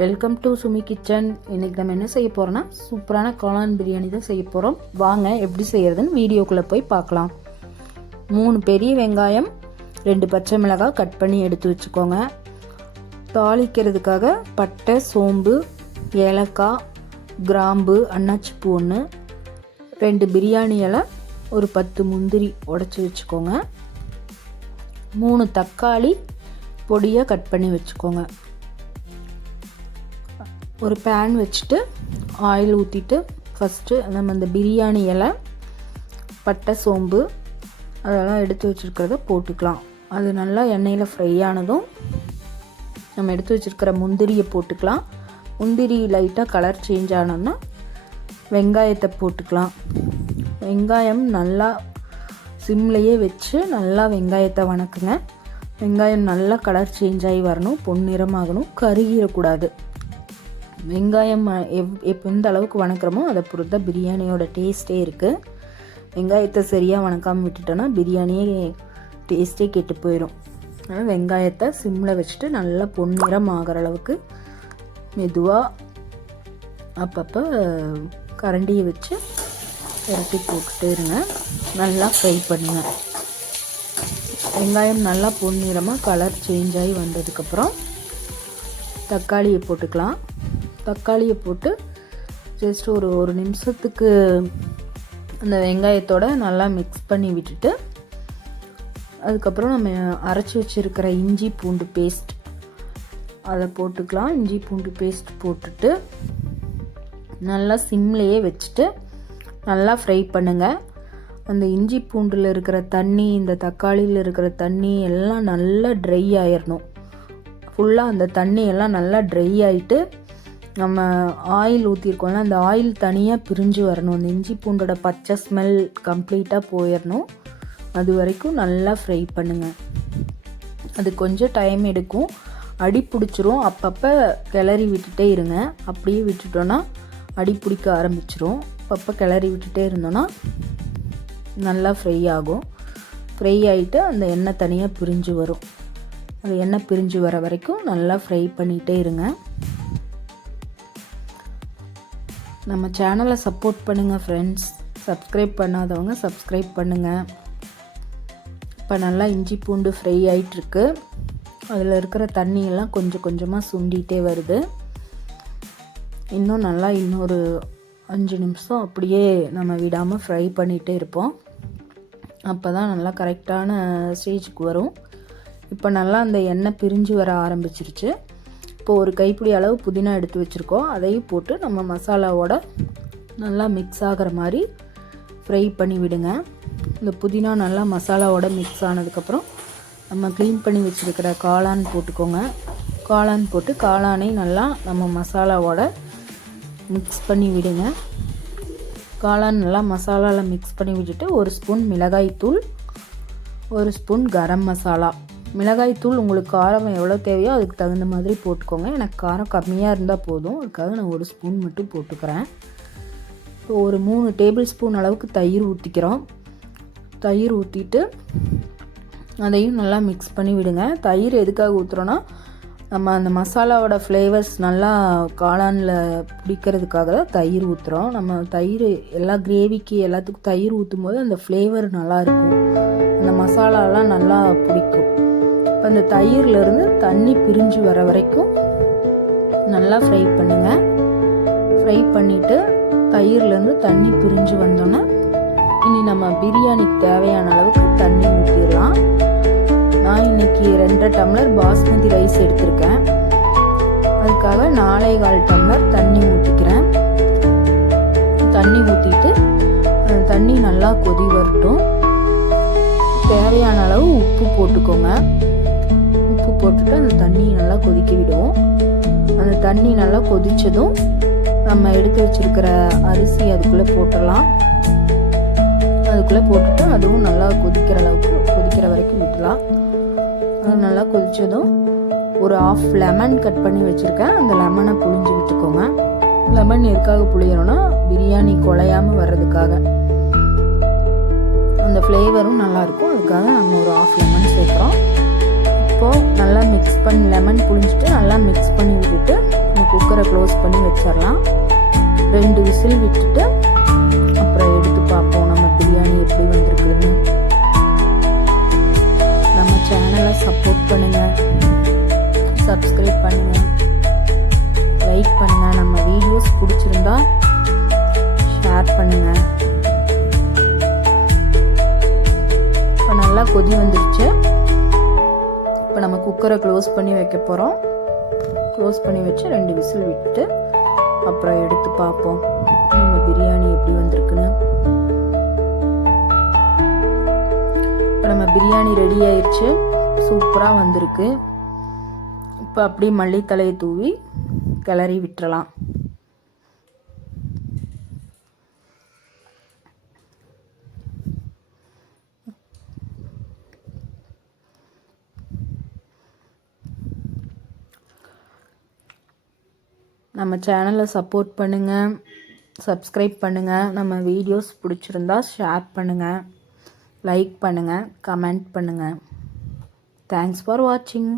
Welcome to Sumi kitchen இன்னைக்கு நம்ம என்ன செய்ய போகிறோன்னா சூப்பரான காளான் பிரியாணி தான் செய்ய போகிறோம் வாங்க எப்படி செய்கிறதுன்னு வீடியோக்குள்ளே போய் பார்க்கலாம். மூணு பெரிய வெங்காயம் ரெண்டு பச்சை மிளகாய் கட் பண்ணி எடுத்து வச்சுக்கோங்க. தாளிக்கிறதுக்காக பட்டை சோம்பு ஏலக்காய் கிராம்பு அன்னாச்சி பூ ஒன்று ரெண்டு பிரியாணி இலை ஒரு பத்து முந்திரி உடச்சி வச்சுக்கோங்க. மூணு தக்காளி பொடியாக கட் பண்ணி வச்சுக்கோங்க. ஒரு பேன் வச்சுட்டு ஆயில் ஊற்றிட்டு ஃபஸ்ட்டு நம்ம அந்த பிரியாணி இலை பட்டை சோம்பு அதெல்லாம் எடுத்து வச்சுருக்கிறத போட்டுக்கலாம். அது நல்லா எண்ணெயில் ஃப்ரை ஆனதும் நம்ம எடுத்து வச்சுருக்கிற முந்திரியை போட்டுக்கலாம். முந்திரி லைட்டாக கலர் சேஞ்ச் ஆனோன்னா வெங்காயத்தை போட்டுக்கலாம். வெங்காயம் நல்லா சிம்லையே வச்சு நல்லா வெங்காயத்தை வணக்குங்க. வெங்காயம் நல்லா கலர் சேஞ்ச் ஆகி வரணும் பொன்னிறமாகணும் கருகிடக்கூடாது. வெங்காயம் எவ் எப் எந்த அளவுக்கு வணக்கிறோமோ அதை பொறுத்த பிரியாணியோட டேஸ்ட்டே இருக்குது வெங்காயத்தை சரியாக வணக்காமல் விட்டுட்டோன்னா பிரியாணியே டேஸ்ட்டே கெட்டு போயிடும் அதனால் வெங்காயத்தை சிம்மில் வச்சுட்டு நல்லா பொன்னிறம் ஆகிற அளவுக்கு மெதுவாக அப்பப்போ கரண்டியை வச்சு புரட்டி போட்டுட்டே இருங்க. நல்லா ஃப்ரை பண்ணுங்க. வெங்காயம் நல்லா பொன்னிறமாக கலர் சேஞ்ச் ஆகி வந்ததுக்கப்புறம் தக்காளியை போட்டுக்கலாம். தக்காளியை போட்டு ஜஸ்ட் ஒரு ஒரு நிமிஷத்துக்கு அந்த வெங்காயத்தோட நல்லா மிக்ஸ் பண்ணி விட்டுட்டு அதுக்கப்புறம் நம்ம அரைச்சி வச்சுருக்கிற இஞ்சி பூண்டு பேஸ்ட் அதை போட்டுக்கலாம். இஞ்சி பூண்டு பேஸ்ட் போட்டுட்டு நல்லா சிம்லேயே வச்சுட்டு நல்லா ஃப்ரை பண்ணுங்கள் அந்த இஞ்சி பூண்டில் இருக்கிற தண்ணி இந்த தக்காளியில் இருக்கிற தண்ணி எல்லாம் நல்லா ட்ரை ஆயிடணும் ஃபுல்லாக அந்த தண்ணி எல்லாம் நல்லா ட்ரை ஆகிட்டு நம்ம ஆயில் ஊற்றிருக்கோம்ல அந்த ஆயில் தனியாக பிரிஞ்சு வரணும். அந்த இஞ்சி பூண்டோட பச்சை ஸ்மெல் கம்ப்ளீட்டாக போயிடணும் அது வரைக்கும் நல்லா ஃப்ரை பண்ணுங்கள் அது கொஞ்சம் டைம் எடுக்கும். அடி பிடிச்சிரும். அப்பப்போ கிளறி விட்டுட்டே இருங்க. அப்படியே விட்டுட்டோன்னா அடி பிடிக்க ஆரம்பிச்சிரும். அப்பப்போ கிளறி விட்டுட்டே இருந்தோன்னா நல்லா ஃப்ரை ஆகும். ஃப்ரை ஆகிட்டு அந்த எண்ணெய் தனியாக பிரிஞ்சு வரும். அந்த எண்ணெய் பிரிஞ்சு வர வரைக்கும் நல்லா ஃப்ரை பண்ணிகிட்டே இருங்க. நம்ம சேனலை சப்போர்ட் பண்ணுங்கள் ஃப்ரெண்ட்ஸ் சப்ஸ்கிரைப் பண்ணாதவங்க சப்ஸ்கிரைப் பண்ணுங்கள் இப்போ நல்லா இஞ்சி பூண்டு ஃப்ரை ஆகிட்டுருக்கு அதில் இருக்கிற தண்ணியெல்லாம் கொஞ்சம் கொஞ்சமாக சுண்டிகிட்டே வருது. இன்னும் நல்லா இன்னொரு அஞ்சு நிமிஷம் அப்படியே நம்ம விடாமல் ஃப்ரை பண்ணிகிட்டே இருப்போம். அப்போ தான் நல்லா கரெக்டான ஸ்டேஜுக்கு வரும். இப்போ நல்லா அந்த எண்ணெய் பிரிஞ்சு வர ஆரம்பிச்சிருச்சு. இப்போ ஒரு கைப்பிடி அளவு புதினா எடுத்து வச்சுருக்கோம். அதையும் போட்டு நம்ம மசாலாவோட நல்லா மிக்ஸ் ஆகிற மாதிரி ஃப்ரை பண்ணி விடுங்க. இந்த புதினா நல்லா மசாலாவோட மிக்ஸ் ஆனதுக்கப்புறம் நம்ம க்ளீன் பண்ணி வச்சுருக்கிற காளான் போட்டுக்கோங்க. காளான் போட்டு காளானை நல்லா நம்ம மசாலாவோட மிக்ஸ் பண்ணி விடுங்க. காளான் நல்லா மசாலாவில் மிக்ஸ் பண்ணி விட்டுட்டு ஒரு ஸ்பூன் மிளகாய் தூள் ஒரு ஸ்பூன் கரம் மசாலா. மிளகாய் தூள் உங்களுக்கு காரம் எவ்வளோ தேவையோ அதுக்கு தகுந்த மாதிரி போட்டுக்கோங்க. எனக்கு காரம் கம்மியாக இருந்தால் போதும். அதுக்காக நான் ஒரு ஸ்பூன் மட்டும் போட்டுக்கிறேன். இப்போ ஒரு மூணு டேபிள் ஸ்பூன் அளவுக்கு தயிர் ஊற்றிக்கிறோம் தயிர் ஊற்றிட்டு அதையும் நல்லா மிக்ஸ் பண்ணி விடுங்க. தயிர் எதுக்காக ஊற்றுறோன்னா நம்ம அந்த மசாலாவோட ஃப்ளேவர்ஸ் நல்லா காளானில் பிடிக்கிறதுக்காக தான் தயிர் ஊற்றுறோம் நம்ம தயிர் எல்லா கிரேவிக்கு எல்லாத்துக்கும் தயிர் ஊற்றும் போது அந்த ஃப்ளேவர் நல்லாயிருக்கும் அந்த மசாலாலாம் நல்லா பிடிக்கும். இப்போ அந்த தயிர்லேருந்து தண்ணி பிரிஞ்சு வர வரைக்கும் நல்லா ஃப்ரை பண்ணுங்கள் ஃப்ரை பண்ணிவிட்டு தயிர்லேருந்து தண்ணி பிரிஞ்சு வந்தோன்னே இனி நம்ம பிரியாணிக்கு தேவையான அளவுக்கு தண்ணி ஊற்றிடலாம் நான் இன்னைக்கு ரெண்டரை டம்ளர் பாஸ்மதி ரைஸ் எடுத்திருக்கேன். அதுக்காக நாலே கால் டம்ளர் தண்ணி ஊற்றிக்கிறேன் தண்ணி ஊற்றிட்டு அந்த தண்ணி நல்லா கொதி வரட்டும். தேவையான அளவு உப்பு போட்டுக்கோங்க. போட்டுட்டு அந்த தண்ணியை நல்லா கொதிக்க விடுவோம் அந்த தண்ணி நல்லா கொதித்ததும் நம்ம எடுத்து வச்சிருக்கிற அரிசி அதுக்குள்ளே போட்டுடலாம். அதுக்குள்ளே போட்டுட்டு அதுவும் நல்லா கொதிக்கிற அளவுக்கு கொதிக்கிற வரைக்கும் விட்டுலாம் அது நல்லா கொதித்ததும் ஒரு ஆஃப் லெமன் கட் பண்ணி வச்சுருக்கேன். அந்த லெமனை புழிஞ்சு விட்டுக்கோங்க. லெமன் எதுக்காக புளியணும்னா பிரியாணி குலையாமல் வர்றதுக்காக. அந்த ஃப்ளேவரும் நல்லாயிருக்கும் அதுக்காக நம்ம ஒரு ஆஃப் லெமன் சேர்க்குறோம். இப்போது நல்லா மிக்ஸ் பண்ணி லெமன் புளிஞ்சிட்டு நல்லா மிக்ஸ் பண்ணி விட்டுட்டு நம்ம குக்கரை க்ளோஸ் பண்ணி வச்சிடலாம். ரெண்டு விசில் விட்டுட்டு அப்புறம் எடுத்து பார்ப்போம் நம்ம பிரியாணி எப்படி வந்திருக்குதுன்னு. நம்ம சேனலை சப்போர்ட் பண்ணுங்கள் சப்ஸ்கிரைப் பண்ணுங்கள் லைக் பண்ணுங்கள் நம்ம வீடியோஸ் பிடிச்சிருந்தா ஷேர் பண்ணுங்கள் இப்போ நல்லா கொதி வந்துருச்சு. இப்போ நம்ம குக்கரை க்ளோஸ் பண்ணி வைக்க போகிறோம் க்ளோஸ் பண்ணி வச்சு ரெண்டு விசில் விட்டு அப்புறம் எடுத்து பார்ப்போம். நம்ம பிரியாணி எப்படி வந்திருக்குன்னு. இப்போ நம்ம பிரியாணி ரெடி ஆயிடுச்சு சூப்பராக வந்திருக்கு. இப்போ அப்படியே மல்லித்தலையை தூவி கிளறி விட்டுறலாம். நம்ம சேனலை சப்போர்ட் பண்ணுங்கள் சப்ஸ்கிரைப் பண்ணுங்கள் நம்ம வீடியோஸ் பிடிச்சிருந்தா ஷேர் பண்ணுங்கள் லைக் பண்ணுங்கள் கமெண்ட் பண்ணுங்கள் தேங்க்ஸ் ஃபார் வாட்சிங்